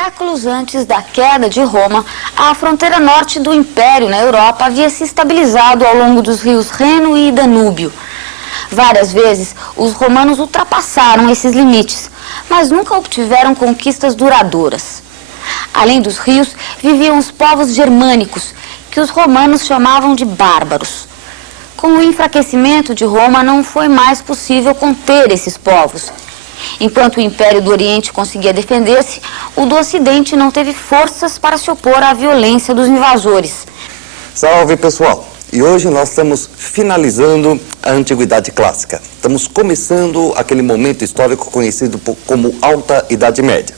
Séculos antes da queda de Roma, a fronteira norte do Império na Europa havia se estabilizado ao longo dos rios Reno e Danúbio. Várias vezes, os romanos ultrapassaram esses limites, mas nunca obtiveram conquistas duradouras. Além dos rios, viviam os povos germânicos, que os romanos chamavam de bárbaros. Com o enfraquecimento de Roma, não foi mais possível conter esses povos. Enquanto o Império do Oriente conseguia defender-se, o do Ocidente não teve forças para se opor à violência dos invasores. Salve, pessoal! E hoje nós estamos finalizando a Antiguidade Clássica. Estamos começando aquele momento histórico conhecido como Alta Idade Média.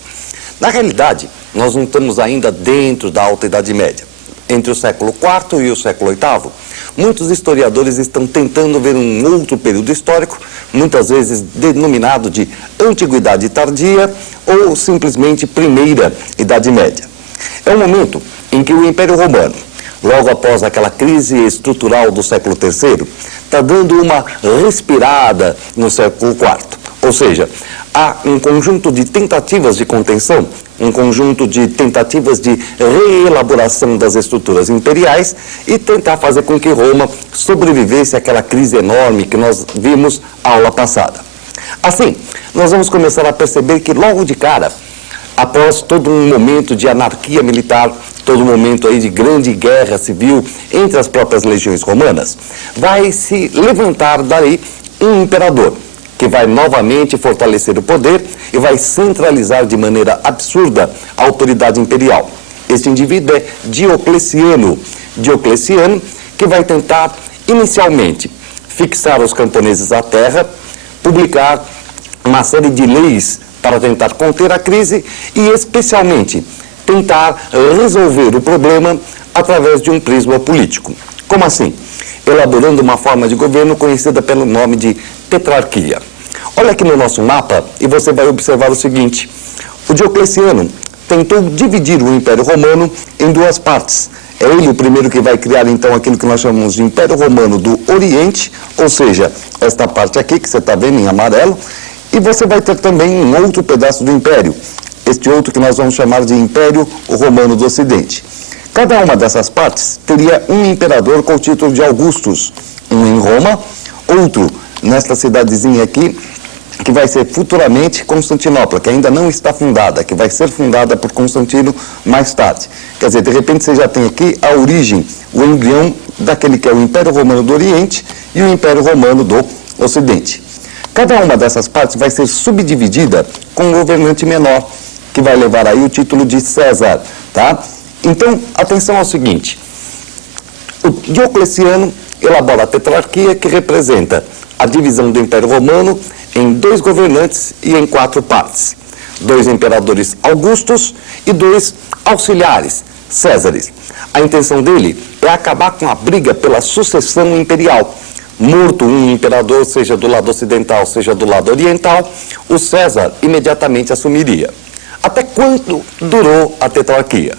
Na realidade, nós não estamos ainda dentro da Alta Idade Média. Entre o século IV e o século VIII, muitos historiadores estão tentando ver um outro período histórico, muitas vezes denominado de Antiguidade Tardia ou simplesmente Primeira Idade Média. É um momento em que o Império Romano, logo após aquela crise estrutural do século III, está dando uma respirada no século IV. Ou seja, há um conjunto de tentativas de contenção, um conjunto de tentativas de reelaboração das estruturas imperiais e tentar fazer com que Roma sobrevivesse àquela crise enorme que nós vimos na aula passada. Assim, nós vamos começar a perceber que logo de cara, após todo um momento de anarquia militar, todo um momento aí de grande guerra civil entre as próprias legiões romanas, vai se levantar daí um imperador, que vai novamente fortalecer o poder e vai centralizar de maneira absurda a autoridade imperial. Este indivíduo é Diocleciano. Diocleciano, que vai tentar, inicialmente, fixar os camponeses à terra, publicar uma série de leis para tentar conter a crise e, especialmente, tentar resolver o problema através de um prisma político. Como assim? Elaborando uma forma de governo conhecida pelo nome de tetrarquia. Olha aqui no nosso mapa e você vai observar o seguinte: o Diocleciano tentou dividir o Império Romano em duas partes. É ele o primeiro que vai criar, então, aquilo que nós chamamos de Império Romano do Oriente, ou seja, esta parte aqui que você está vendo em amarelo, e você vai ter também um outro pedaço do Império, este outro que nós vamos chamar de Império Romano do Ocidente. Cada uma dessas partes teria um imperador com o título de Augustus, um em Roma, outro nesta cidadezinha aqui, que vai ser futuramente Constantinopla, que ainda não está fundada, que vai ser fundada por Constantino mais tarde. Quer dizer, de repente você já tem aqui a origem, o embrião daquele que é o Império Romano do Oriente e o Império Romano do Ocidente. Cada uma dessas partes vai ser subdividida com um governante menor, que vai levar aí o título de César, tá? Então, atenção ao seguinte: o Diocleciano elabora a tetrarquia, que representa a divisão do Império Romano em dois governantes e em quatro partes. Dois imperadores Augustos e dois auxiliares, Césares. A intenção dele é acabar com a briga pela sucessão imperial. Morto um imperador, seja do lado ocidental, seja do lado oriental, o César imediatamente assumiria. Até quanto durou a tetrarquia?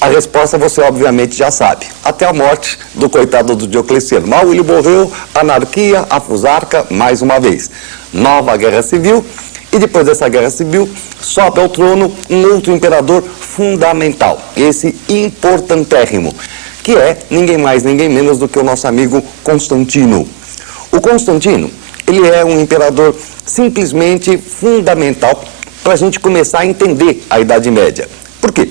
A resposta você obviamente já sabe. Até a morte do coitado do Diocleciano. Mal ele morreu, anarquia, a fusarca, mais uma vez. Nova guerra civil, e depois dessa guerra civil, sobe ao trono um outro imperador fundamental, esse importantérrimo, que é ninguém mais, ninguém menos do que o nosso amigo Constantino. O Constantino, ele é um imperador simplesmente fundamental para a gente começar a entender a Idade Média. Por quê?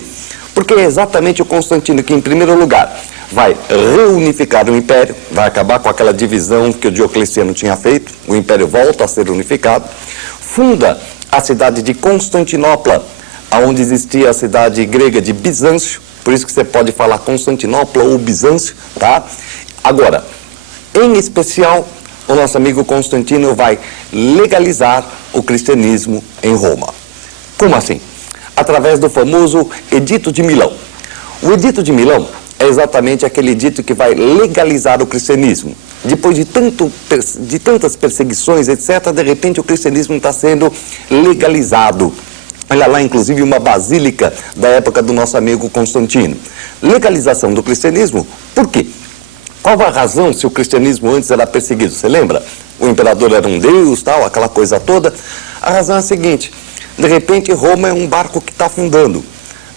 Porque é exatamente o Constantino que, em primeiro lugar, vai reunificar o Império, vai acabar com aquela divisão que o Diocleciano tinha feito, o Império volta a ser unificado, funda a cidade de Constantinopla, onde existia a cidade grega de Bizâncio, por isso que você pode falar Constantinopla ou Bizâncio, tá? Agora, em especial, o nosso amigo Constantino vai legalizar o cristianismo em Roma. Como assim? Através do famoso Edito de Milão. O Edito de Milão é exatamente aquele edito que vai legalizar o cristianismo. Depois de tantas perseguições, etc., de repente o cristianismo está sendo legalizado. Olha lá, inclusive, uma basílica da época do nosso amigo Constantino. Legalização do cristianismo, por quê? Qual a razão se o cristianismo antes era perseguido? Você lembra? O imperador era um deus, tal, aquela coisa toda. A razão é a seguinte: De repente, Roma é um barco que está afundando.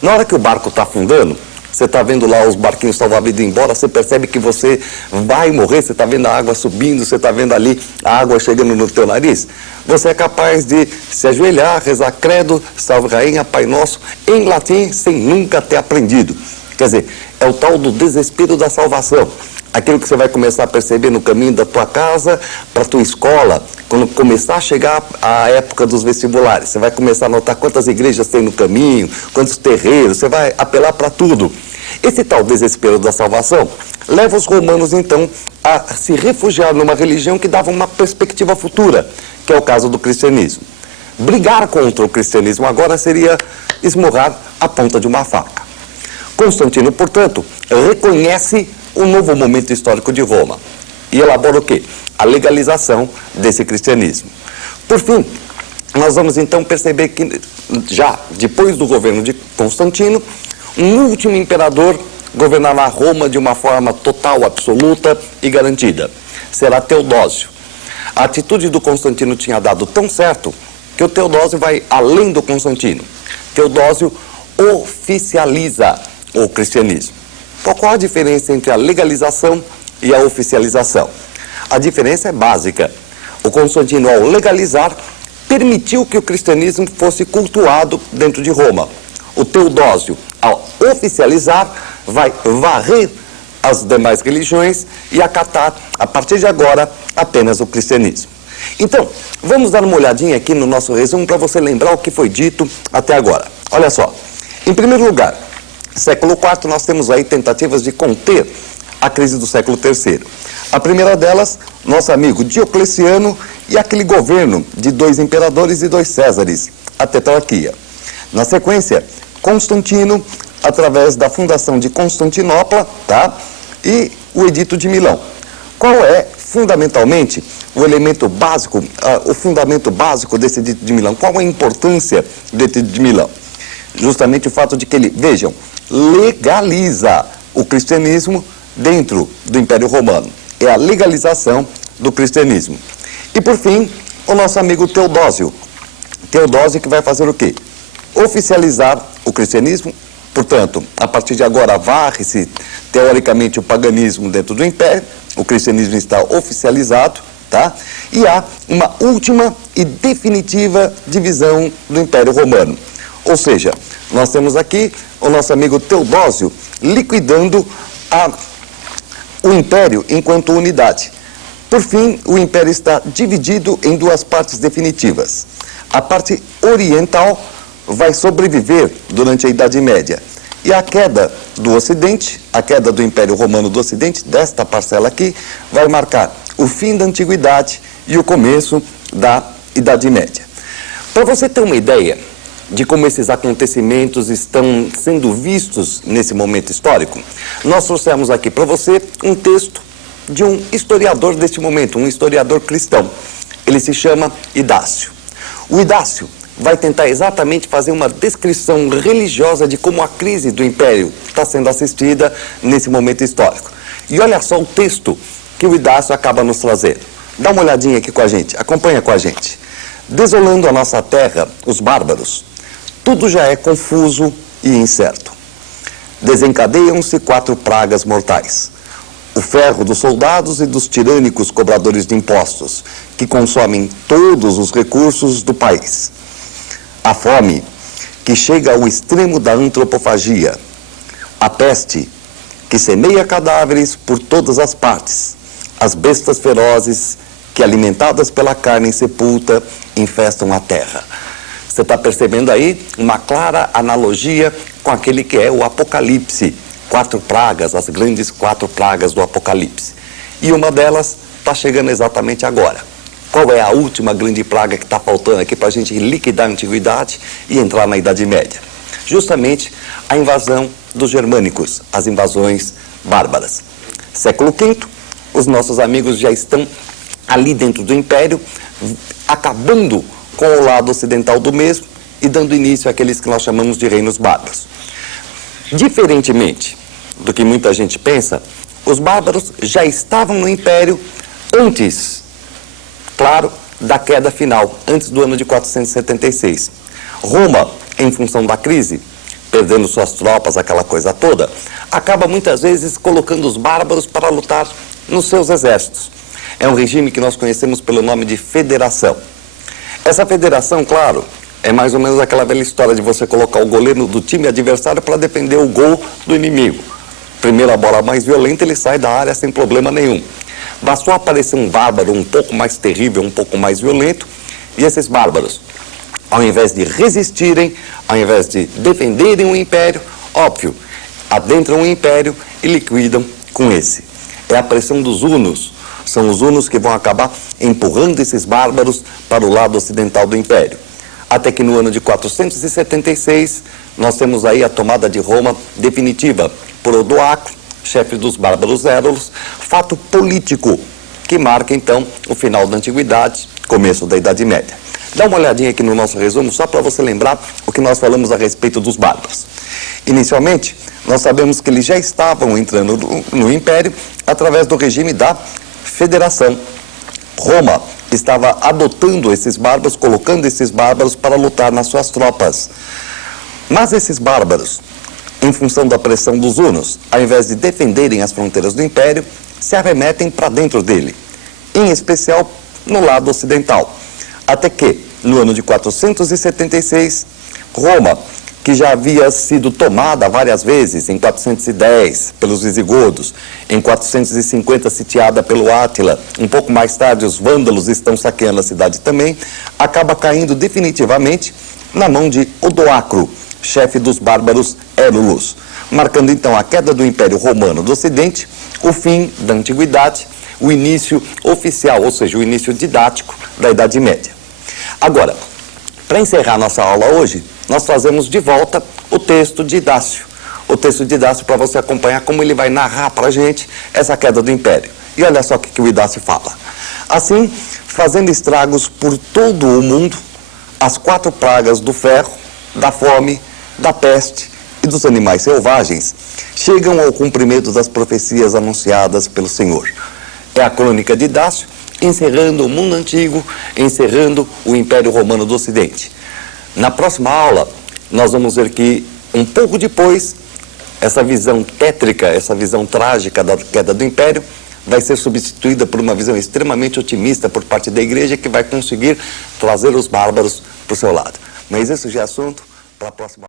Na hora que o barco está afundando, você está vendo lá os barquinhos salva-vidas indo embora, você percebe que você vai morrer, você está vendo a água subindo, você está vendo ali a água chegando no teu nariz. Você é capaz de se ajoelhar, rezar credo, salve rainha, pai nosso, em latim, sem nunca ter aprendido. Quer dizer, é o tal do desespero da salvação. Aquilo que você vai começar a perceber no caminho da tua casa para a tua escola, quando começar a chegar a época dos vestibulares. Você vai começar a notar quantas igrejas tem no caminho, quantos terreiros, você vai apelar para tudo. Esse tal desespero da salvação leva os romanos, então, a se refugiar numa religião que dava uma perspectiva futura, que é o caso do cristianismo. Brigar contra o cristianismo agora seria esmurrar a ponta de uma faca. Constantino, portanto, reconhece o novo momento histórico de Roma e elabora o quê? A legalização desse cristianismo. Por fim, nós vamos então perceber que já depois do governo de Constantino, um último imperador governará Roma de uma forma total, absoluta e garantida. Será Teodósio. A atitude do Constantino tinha dado tão certo que o Teodósio vai além do Constantino. Teodósio oficializa o cristianismo. Qual a diferença entre a legalização e a oficialização? A diferença é básica. O Constantino, ao legalizar, permitiu que o cristianismo fosse cultuado dentro de Roma. O Teodósio, ao oficializar, vai varrer as demais religiões e acatar, a partir de agora, apenas o cristianismo. Então, vamos dar uma olhadinha aqui no nosso resumo para você lembrar o que foi dito até agora. Olha só, em primeiro lugar, século IV, nós temos aí tentativas de conter a crise do século III. A primeira delas, nosso amigo Diocleciano e aquele governo de 2 imperadores e 2 Césares, a tetrarquia. Na sequência, Constantino, através da fundação de Constantinopla, tá? E o Edito de Milão. Qual é, fundamentalmente, o elemento básico, o fundamento básico desse Edito de Milão? Qual a importância do Edito de Milão? Justamente o fato de que ele, vejam, legaliza o cristianismo dentro do Império Romano. É a legalização do cristianismo. E, por fim, o nosso amigo Teodósio. Teodósio que vai fazer o quê? Oficializar o cristianismo. Portanto, a partir de agora varre-se, teoricamente, o paganismo dentro do Império. O cristianismo está oficializado, tá? E há uma última e definitiva divisão do Império Romano. Ou seja, nós temos aqui o nosso amigo Teodósio liquidando o Império enquanto unidade. Por fim, o Império está dividido em 2 partes definitivas. A parte oriental vai sobreviver durante a Idade Média. E a queda do Ocidente, a queda do Império Romano do Ocidente, desta parcela aqui, vai marcar o fim da Antiguidade e o começo da Idade Média. Para você ter uma ideia de como esses acontecimentos estão sendo vistos nesse momento histórico, nós trouxemos aqui para você um texto de um historiador deste momento, um historiador cristão. Ele se chama Idácio. O Idácio vai tentar exatamente fazer uma descrição religiosa de como a crise do Império está sendo assistida nesse momento histórico. E olha só o texto que o Idácio acaba nos trazendo. Dá uma olhadinha aqui com a gente, acompanha com a gente. Desolando a nossa terra, os bárbaros, tudo já é confuso e incerto. Desencadeiam-se 4 pragas mortais. O ferro dos soldados e dos tirânicos cobradores de impostos, que consomem todos os recursos do país. A fome, que chega ao extremo da antropofagia. A peste, que semeia cadáveres por todas as partes. As bestas ferozes, que alimentadas pela carne insepulta, infestam a terra. Você está percebendo aí uma clara analogia com aquele que é o Apocalipse. 4 pragas, as grandes 4 pragas do Apocalipse. E uma delas está chegando exatamente agora. Qual é a última grande praga que está faltando aqui para a gente liquidar a Antiguidade e entrar na Idade Média? Justamente a invasão dos germânicos, as invasões bárbaras. Século V, os nossos amigos já estão ali dentro do Império, acabando com o lado ocidental do mesmo e dando início àqueles que nós chamamos de reinos bárbaros. Diferentemente do que muita gente pensa, os bárbaros já estavam no Império antes, claro, da queda final, antes do ano de 476. Roma, em função da crise, perdendo suas tropas, aquela coisa toda, acaba muitas vezes colocando os bárbaros para lutar nos seus exércitos. É um regime que nós conhecemos pelo nome de federação. Essa federação, claro, é mais ou menos aquela velha história de você colocar o goleiro do time adversário para defender o gol do inimigo. Primeira bola mais violenta, ele sai da área sem problema nenhum. Bastou aparecer um bárbaro um pouco mais terrível, um pouco mais violento, e esses bárbaros, ao invés de resistirem, ao invés de defenderem o império, óbvio, adentram o império e liquidam com esse. É a pressão dos hunos. São os hunos que vão acabar empurrando esses bárbaros para o lado ocidental do império. Até que no ano de 476, nós temos aí a tomada de Roma definitiva por Odoacro, chefe dos bárbaros érulos, fato político que marca então o final da Antiguidade, começo da Idade Média. Dá uma olhadinha aqui no nosso resumo, só para você lembrar o que nós falamos a respeito dos bárbaros. Inicialmente, nós sabemos que eles já estavam entrando no Império através do regime da Federação. Roma estava adotando esses bárbaros, colocando esses bárbaros para lutar nas suas tropas. Mas esses bárbaros, em função da pressão dos hunos, ao invés de defenderem as fronteiras do Império, se arremetem para dentro dele, em especial no lado ocidental. Até que, no ano de 476, Roma, que já havia sido tomada várias vezes, em 410 pelos visigodos, em 450 sitiada pelo Átila, um pouco mais tarde os vândalos estão saqueando a cidade também, acaba caindo definitivamente na mão de Odoacro, chefe dos bárbaros érulos, marcando então a queda do Império Romano do Ocidente, o fim da Antiguidade, o início oficial, ou seja, o início didático da Idade Média. Agora, para encerrar nossa aula hoje, nós trazemos de volta o texto de Idácio. O texto de Idácio para você acompanhar como ele vai narrar para a gente essa queda do Império. E olha só o que o Idácio fala. Assim, fazendo estragos por todo o mundo, as 4 pragas do ferro, da fome, da peste e dos animais selvagens chegam ao cumprimento das profecias anunciadas pelo Senhor. É a crônica de Idácio, encerrando o mundo antigo, encerrando o Império Romano do Ocidente. Na próxima aula, nós vamos ver que, um pouco depois, essa visão tétrica, essa visão trágica da queda do Império, vai ser substituída por uma visão extremamente otimista por parte da Igreja, que vai conseguir trazer os bárbaros para o seu lado. Mas isso já é assunto para a próxima aula.